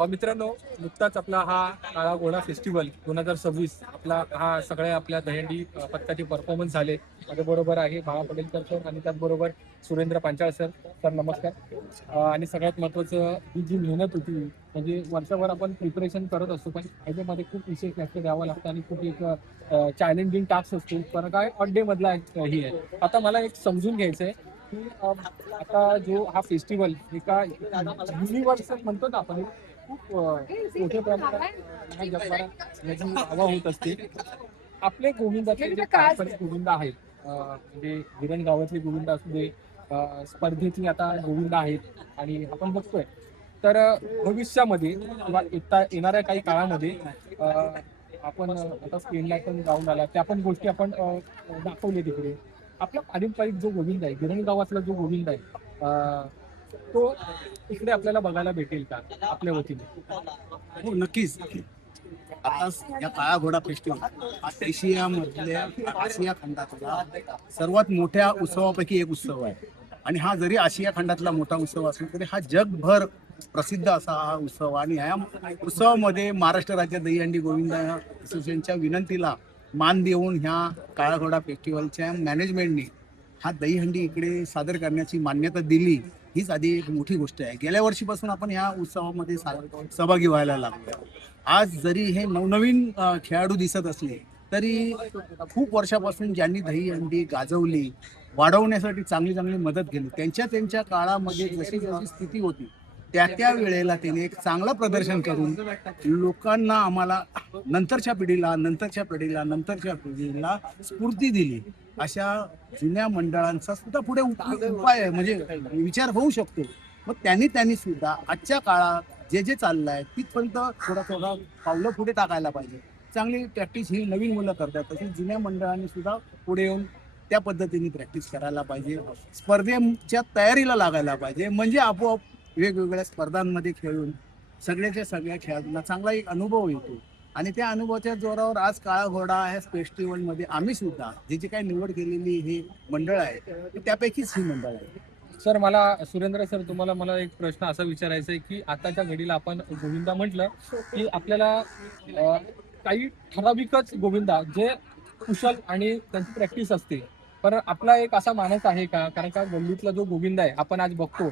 मित्रांनो नुकताच आपला हा काळा घोडा फेस्टिवल दोन हजार सव्वीस आपला हा सगळ्या आपल्या दहंडी पत्त्याचे पथकाचे परफॉर्मन्स झाले. माझ्या बरोबर आहे बाळा पटेलकर सर आणि त्याचबरोबर सुरेंद्र पांचाळ सर सर नमस्कार. आणि सगळ्यात महत्त्वाचं ही जी मेहनत होती म्हणजे वर्षभर आपण प्रिपरेशन करत असतो पण ह्याच्यामध्ये खूप विशेष लक्ष द्यावं लागतं आणि खूप एक चॅलेंजिंग टास्क असतो. पण काय अड्डे मधला ही आहे. आता मला एक समजून घ्यायचं आहे की आता जो हा फेस्टिवल एका युनिव्हर्सल म्हणतो ना आपण खूप मोठ्या प्रमाणात जगभरात याची हवा होत असते. आपले गोविंदाचे जे पारंपरिक गोविंद आहेत म्हणजे विरण गावातले गोविंद असू दे अ, आता गोविंद आहेत आणि आपण बघतोय. तर भविष्यामध्ये किंवा येता येणाऱ्या काही काळामध्ये आपण आता स्पेनला पण जाऊन आला त्या पण गोष्टी आपण अ, दाखवले तिकडे. आपला पारंपरिक जो गोविंद आहे गिरण गावातला जो गोविंद आहे तो इकडे आपल्याला बघायला भेटेल का? आपल्या वतीने. हो नक्कीच. आता या काळा घोडा फेस्टिवल हा एशिया मधल्या आशिया खंडातला सर्वात मोठ्या उत्सवापैकी एक उत्सव आहे. आणि हा जरी आशिया खंडातला मोठा उत्सव असला तरी हा जगभर प्रसिद्ध असा हा उत्सव आणि ह्या उत्सवामध्ये महाराष्ट्र राज्य दहीहंडी गोविंद असोसिएशनच्या विनंतीला मान देऊन ह्या काळा घोडा फेस्टिवलच्या मॅनेजमेंटने हा दहीहंडी इकडे सादर करण्याची मान्यता दिली. हीच आधी एक मोठी गोष्ट आहे. गेल्या वर्षीपासून आपण ह्या उत्सवामध्ये सहभागी व्हायला लागलो आज जरी हे नवनवीन खेळाडू दिसत असले तरी खूप वर्षापासून ज्यांनी दही अंडी गाजवली वाढवण्यासाठी चांगली चांगली मदत केली त्यांच्या त्यांच्या काळामध्ये जशी जशी स्थिती होती त्या त्या वेळेला त्याने एक चांगलं प्रदर्शन करून लोकांना आम्हाला नंतरच्या पिढीला नंतरच्या पिढीला नंतरच्या पिढीला स्फूर्ती दिली. अशा जुन्या मंडळांचा सुद्धा पुढे उपाय आहे, म्हणजे विचार होऊ शकतो. मग त्यांनी त्यांनी सुद्धा आजच्या काळात जे जे चाललं आहे तिथपर्यंत थोडा थोडा पावलं पुढे टाकायला पाहिजे. चांगली प्रॅक्टिस ही नवीन मुलं करतात. तशी जुन्या मंडळांनी सुद्धा पुढे येऊन त्या पद्धतीने प्रॅक्टिस करायला पाहिजे. स्पर्धेच्या तयारीला लागायला पाहिजे. म्हणजे आपोआप वेगवेगळ्या स्पर्धांमध्ये खेळून सगळ्याच्या सगळ्या खेळाडूंना चांगला एक अनुभव येतो. आणि त्या अनुभवाच्या जोरावर आज काळा घोडा ह्या फेस्टिवलमध्ये आम्ही सुद्धा जी जी काही निवड केलेली हे मंडळ आहे त्यापैकीच ही मंडळ आहे. सर मला सुरेंद्र सर तुम्हाला मला एक प्रश्न असा विचारायचा आहे की आताच्या घडीला आपण गोविंदा म्हटलं की आपल्याला काही ठराविकच गोविंदा जे कुशल आणि त्यांची प्रॅक्टिस असते पण आपला एक असा मानस आहे का? कारण का गल्लीतला जो गोविंद आहे आपण आज बघतो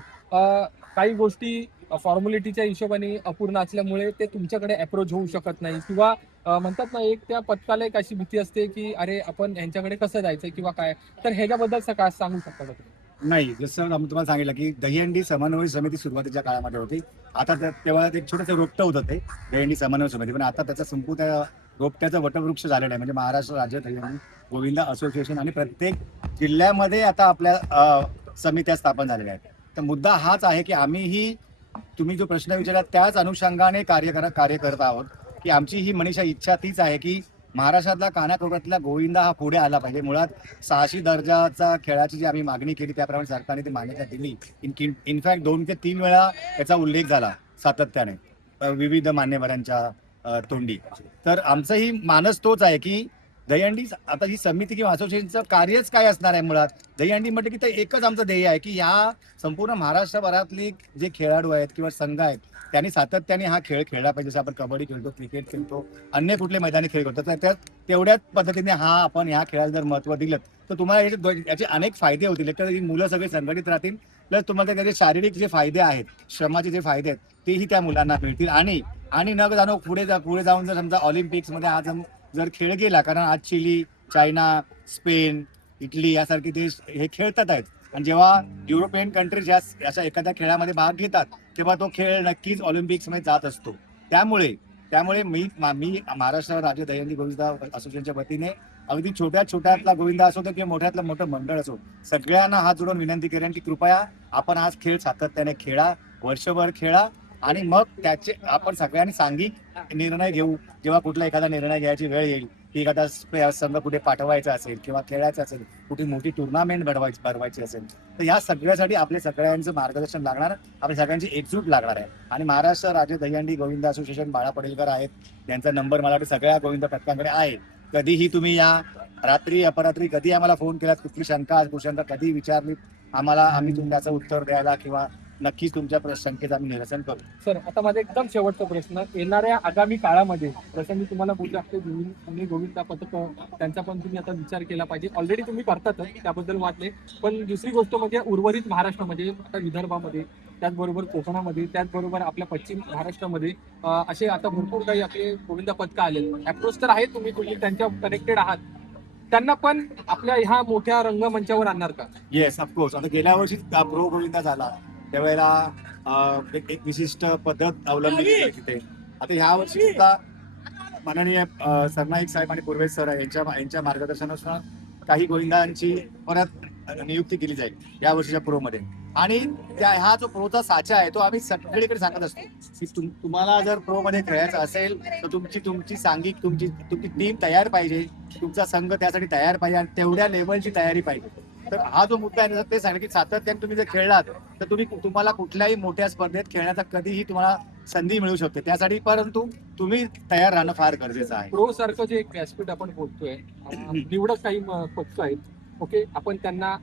काही गोष्टी फॉर्मॅलिटीच्या हिशोबाने अपूर्ण असल्यामुळे ते तुमच्याकडे अप्रोच होऊ शकत नाही. किंवा म्हणतात ना एक त्या पथकाला एक अशी भीती असते की अरे आपण यांच्याकडे कसं जायचं किंवा काय? तर ह्याच्याबद्दल काय सांगू शकता का नाही जसं आम्ही तुम्हाला सांगितलं की दहीहंडी समन्वय समिती सुरुवातीच्या काळामध्ये होती. आता तेव्हा एक छोटंसं रोपटं होतं ते दहीहंडी समन्वय समिती. पण आता त्याचा संपूर्ण रोपट्याचा वटवृक्ष झालेला आहे म्हणजे महाराष्ट्र राज्य दहीहंडी गोविंदा असोसिएशन आणि प्रत्येक जिल्ह्यामध्ये आता आपल्या समित्या स्थापन झालेल्या आहेत. तर मुद्दा हाच आहे की आम्हीही तुम्ही जो प्रश्न विचारला त्याच अनुषंगाने कार्य कार्य करत आहोत की आमची ही मनीषा इच्छा तीच आहे की महाराष्ट्रातला कानाकोपऱ्यातला गोविंदा हा पुढे आला पाहिजे. मुळात सहाशे दर्जाचा खेळाची जी आम्ही मागणी केली त्याप्रमाणे सरकारने ती मान्यता दिली. इन इनफॅक्ट दोन ते तीन वेळा याचा उल्लेख झाला सातत्याने. विविध मान्यवरांच्या तोंडी. तर आमचाही मानस तोच आहे की दहीहंडी आता ही समिती किंवा असोसिएशनचं कार्यच काय असणार आहे मुळात? दहीहंडी म्हटलं की ते एकच आमचं ध्येय आहे की ह्या संपूर्ण महाराष्ट्रभरातली जे खेळाडू आहेत किंवा संघ आहेत त्यांनी सातत्याने हा खेळ खेळला पाहिजे. जसं आपण कबड्डी खेळतो क्रिकेट खेळतो अन्य कुठले मैदानी खेळ खेळतो तर त्या तेवढ्याच पद्धतीने हा आपण ह्या खेळाला जर महत्त्व दिलं तर तुम्हाला याचे याचे अनेक फायदे होतील. एक तर ही मुलं सगळे संघटित राहतील प्लस तुम्हाला त्याचे शारीरिक जे फायदे आहेत श्रमाचे जे फायदे आहेत तेही त्या मुलांना मिळतील. आणि आणि न जाणं पुढे जा पुढे जाऊन जर समजा ऑलिम्पिक्समध्ये आज जर खेळ गेला कारण आज चिली चायना स्पेन इटली यासारखे देश हे खेळतात आहेत. आणि जेव्हा युरोपियन कंट्रीज या अशा एखाद्या खेळामध्ये भाग घेतात तेव्हा तो खेळ नक्कीच ऑलिम्पिक्समध्ये जात असतो. त्यामुळे त्यामुळे मी मा- मी महाराष्ट्र राज्य दहीहंडी गोविंदा असोसिएशनच्या वतीने अगदी छोट्या छोट्यातला गोविंदा असो किंवा मोठ्यातलं मोठं मंडळ असो सगळ्यांना हात जोडून विनंती करेन की कृपया आपण आज खेळ सातत्याने खेळा वर्षभर खेळा आणि मग त्याचे आपण सगळ्यांनी सांघिक निर्णय घेऊ. जेव्हा कुठला एखादा निर्णय घ्यायची वेळ येईल की एखादा संघ कुठे पाठवायचा असेल किंवा खेळायचं असेल कुठे मोठी टुर्नामेंट भरवायची भरवायची असेल तर या सगळ्यासाठी आपले सगळ्यांचं मार्गदर्शन लागणार आपल्या सगळ्यांची एकजूट लागणार आहे. आणि महाराष्ट्र राज्य दहीहंडी गोविंद असोसिएशन बाळा पडेलकर आहेत. त्यांचा नंबर मला वाटतं सगळ्या गोविंद पथकांकडे आहे. कधीही तुम्ही या रात्री अपरात्री कधी आम्हाला फोन केलात कुठली शंका कुशंका कधी विचारली आम्हाला आम्ही तुम्हाला उत्तर द्यायला किंवा नक्कीच तुमच्या शंकेचं आम्ही निरसन करू. सर आता माझा एकदम शेवटचा प्रश्न येणाऱ्या आगामी काळामध्ये जसं मी तुम्हाला बोलू शकते आणि गोविंदा पथक त्यांचा पण तुम्ही आता विचार केला पाहिजे. ऑलरेडी तुम्ही करतातच त्याबद्दल वाटले पण दुसरी गोष्ट म्हणजे उर्वरित महाराष्ट्रामध्ये आता विदर्भामध्ये त्याचबरोबर कोकणामध्ये त्याचबरोबर आपल्या पश्चिम महाराष्ट्रामध्ये असे आता भरपूर काही आपले गोविंदा पथक आले अप्रोच तर आहे तुम्ही तुम्ही त्यांच्या कनेक्टेड आहात. त्यांना पण आपल्या ह्या मोठ्या रंगमंचावर आणणार का? येस ऑफकोर्स आता गेल्या वर्षी प्रो गोविंदा झाला. त्यावेळेला एक एक विशिष्ट पद्धत अवलंबली गेली तिथे. आता ह्या वर्षी सुद्धा माननीय सरनाईक साहेब आणि पूर्वेश सर यांच्या यांच्या मार्गदर्शनानुसार काही गोविंदांची परत नियुक्ती केली जाईल या वर्षीच्या प्रो मध्ये आणि त्या हा जो प्रोचा साचा आहे तो आम्ही सगळीकडे सांगत असतो की तुम- तुम्हाला जर प्रो मध्ये खेळायचं असेल तर तुमची तुमची सांघिक तुमची तुमची टीम तयार पाहिजे तुमचा संघ त्यासाठी तयार पाहिजे आणि तेवढ्या लेवलची तयारी पाहिजे. तर हा जो मुद्दा आहे ते सांगितलं की सातत्याने तुम्ही जर खेळलात तर तुम्ही तुम्हाला कुठल्याही मोठ्या स्पर्धेत खेळण्याचा कधीही तुम्हाला संधी मिळू शकते. त्यासाठी परंतु तुम्ही तयार राहणं फार गरजेचं आहे. प्रो सारखं जे एक व्यासपीठ आपण बोलतोय निवडक काही पक्ष आहेत. ओके आपण त्यांना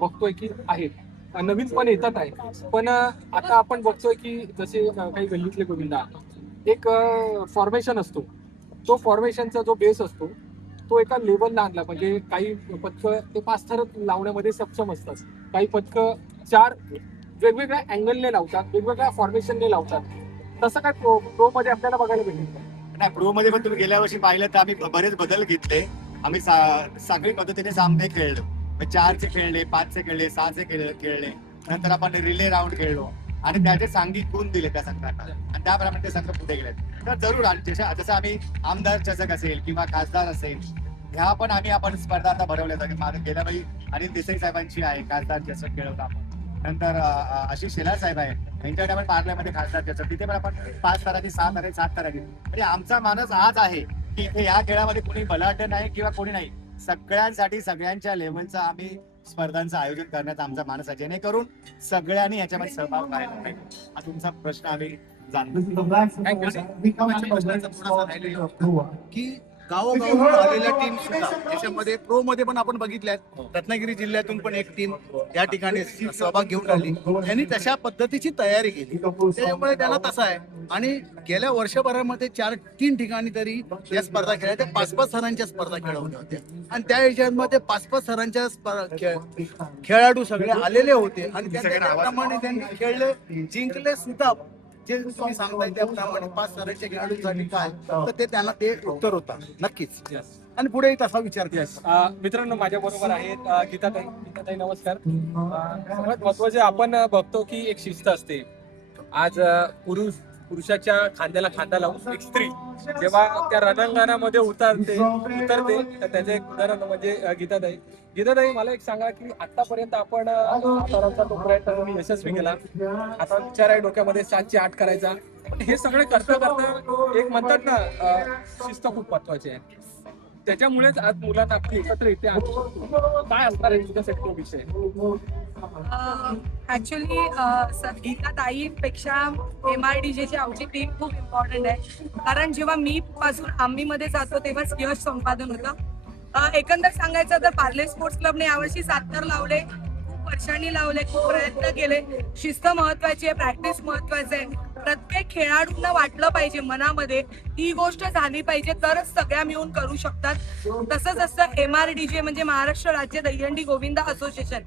बघतोय की आहेत. नवीन पण येतात आहे पण आता आपण बघतोय की जसे काही गल्लीतले गोविंदा एक फॉर्मेशन असतो. तो फॉर्मेशनचा जो बेस असतो तो एका लेवलला आणला. म्हणजे काही पथकं ते पाच थर लावण्यामध्ये सक्षम असतात. काही पथकं चार वेगवेगळ्या अँगलने लावतात वेगवेगळ्या फॉर्मेशनने लावतात. तसं काय प्रो प्रो मध्ये आपल्याला बघायला भेटेल. का? नाही प्रो मध्ये पण तुम्ही गेल्या वर्षी पाहिलं तर आम्ही बरेच बदल घेतले. आम्ही सा- सगळी पद्धतीने सामने खेळलो. मग चारचे खेळले पाचचे खेळले सहाचे खेळले खेळले. नंतर आपण रिले राऊंड खेळलो. आणि त्याचे सांघिक गुण दिले त्या संघांना. आणि त्याप्रमाणे ते संघ पुढे गेले तर जरूर आणि जशा जसं आम्ही आमदार चषक असेल किंवा खासदार असेल ह्या पण आम्ही आपण स्पर्धा आता भरवल्या जातात माझं गेल्या वेळी अनिल देसाई साहेबांची आहे खासदार चषक खेळवतो आपण. नंतर आशिष शेलार साहेब आहे. त्यांच्याकडे आपण पार्ल्यामध्ये खासदार चषक तिथे पण आपण पाच ताराची सहा ताराची सात ताराची म्हणजे आमचा मानस आज आहे की इथे या खेळामध्ये कोणी बलाढ्य नाही किंवा कोणी नाही. सगळ्यांसाठी सगळ्यांच्या लेवलचा आम्ही स्पर्धांचं आयोजन करण्याचा आमचा मानस आहे. जेणेकरून सगळ्यांनी याच्यामध्ये सहभाग करायला पाहिजे. हा तुमचा प्रश्न आम्ही जाणतो. की गावोगावून आलेल्या टीम सुद्धा त्याच्यामध्ये प्रो मध्ये पण आपण बघितल्या. रत्नागिरी जिल्ह्यातून पण एक टीम या ठिकाणी सहभाग घेऊन आली. त्यांनी तशा पद्धतीची तयारी केली. त्याच्यामुळे त्याला तसं आहे. आणि गेल्या वर्षभरामध्ये चार तीन ठिकाणी तरी या स्पर्धा खेळल्या त्या पाच पाच सरांच्या स्पर्धा खेळवल्या होत्या. आणि त्या ह्याच्यामध्ये पाच पाच सरांच्या खेळाडू सगळे आलेले होते. आणि त्यांनी खेळले जिंकले सुद्धा. जे तुम्ही सांगताय त्याप्रमाणे पाच सरांच्या खेळाडूंसाठी काय तर ते त्यांना ते उत्तर होता. नक्कीच. आणि पुढेही तसा विचार केला मित्रांनो माझ्या बरोबर आहेत गीताताई गीताताई नमस्कार. सगळ्यात महत्त्वाचे आपण बघतो की एक शिस्त असते. आज पुरुष पुरुषाच्या खांद्याला खांदा लावून एक स्त्री. जेव्हा त्या रणांगणामध्ये उतरते उतरते तर त्याचे एक उदाहरण म्हणजे गीताताई. गीताताई मला एक सांगा की आतापर्यंत आपण तो प्रयत्न यशस्वी केला. आता विचार आहे डोक्यामध्ये सातशे आठ करायचा. हे सगळे करता करता एक म्हणतात ना शिस्त खूप महत्वाची आहे. त्याच्यामुळेच आज मुलांना आपली एकत्र येते काय असणार आहे तुझ्यासाठी तो विषय? ऍक्च्युली गीता ताईपेक्षा एम आर डी ची आमची टीम खूप इम्पॉर्टंट आहे. कारण जेव्हा मी पासून आम्ही मध्ये जातो तेव्हाच यश संपादन होतं. एकंदर सांगायचं तर पार्ले स्पोर्ट्स क्लबने यावर्षी सातर लावले खूप वर्षांनी लावले खूप प्रयत्न केले. शिस्त महत्वाची आहे प्रॅक्टिस महत्वाचं आहे. खेळाडूंना वाटलं पाहिजे मनामध्ये ही गोष्ट झाली पाहिजे तरच सगळ्या मिळून करू शकतात. तसंच असतं एम आर डी जे म्हणजे महाराष्ट्र राज्य दहीहंडी गोविंदा असोसिएशन.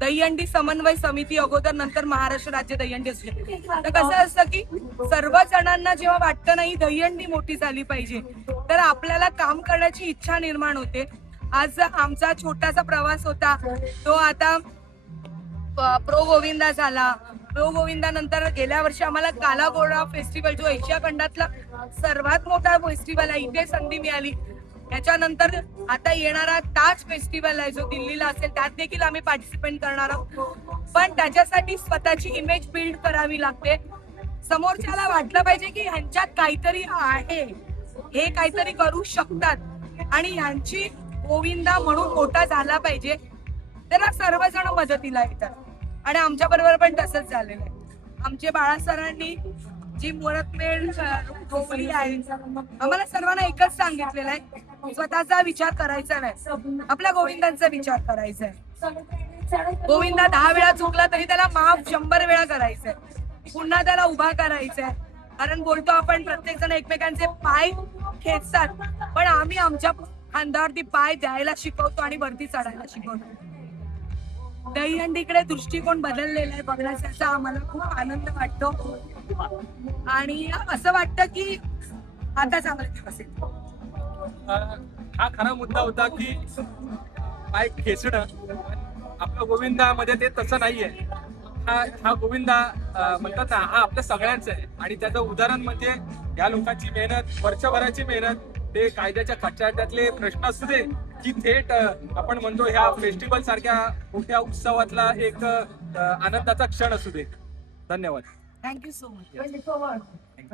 दहीहंडी समन्वय समिती अगोदर नंतर महाराष्ट्र राज्य दहीहंडी असोसिएशन. तर कसं असतं की सर्व जणांना जेव्हा वाटतं नाही दहीहंडी मोठी झाली पाहिजे तर आपल्याला काम करण्याची इच्छा निर्माण होते. आज आमचा छोटासा प्रवास होता तो आता प्रो गोविंदा झाला गोविंदानंतर गेल्या वर्षी आम्हाला कालागोडा फेस्टिवल जो एशिया खंडातला सर्वात मोठा फेस्टिवल आहे इथे संधी मिळाली. त्याच्यानंतर आता येणारा ताज फेस्टिवल आहे जो दिल्लीला असेल त्यात देखील आम्ही पार्टिसिपेट करणार आहोत. पण त्याच्यासाठी स्वतःची इमेज बिल्ड करावी लागते. समोरच्याला वाटलं पाहिजे की ह्यांच्यात काहीतरी आहे. हे काहीतरी करू शकतात. आणि ह्यांची गोविंदा म्हणून मोठा झाला पाहिजे. त्याला सर्वजण मदतीला येतात. आणि आमच्या बरोबर पण तसंच झालेलं आहे. आमचे बाळासरांनी जी मुळतमेळ रोवली आहे आम्हाला सर्वांना एकच सांगितलेलं आहे स्वतःचा विचार करायचा नाही. आपल्या गोविंदांचा विचार करायचा आहे. गोविंदा दहा वेळा चुकला तरी त्याला माफ शंभर वेळा करायचंय पुन्हा त्याला उभा करायचंय कारण बोलतो आपण प्रत्येक जण एकमेकांचे पाय खेचतात. पण आम्ही आमच्या खांद्यावरती पाय द्यायला शिकवतो आणि वरती चढायला शिकवतो. दहीहंडीकडे दृष्टिकोन बदललेला आहे बघण्याचा आम्हाला खूप आनंद वाटतो. आणि असं वाटतं की आता चांगले दिवस आहेत. हा खरा मुद्दा होता की पाय खेचणं आपल्या गोविंदामध्ये ते तसं नाहीये. हा हा गोविंदा म्हणतात ना हा आपल्या सगळ्यांचा आहे. आणि त्याचं उदाहरण म्हणजे या लोकांची मेहनत वर्षभराची मेहनत ते कायद्याच्या कचाट्यातले प्रश्न असू दे की थेट आपण म्हणतो ह्या फेस्टिवल सारख्या मोठ्या उत्सवातला एक आनंदाचा क्षण असू दे. धन्यवाद. Thank you so much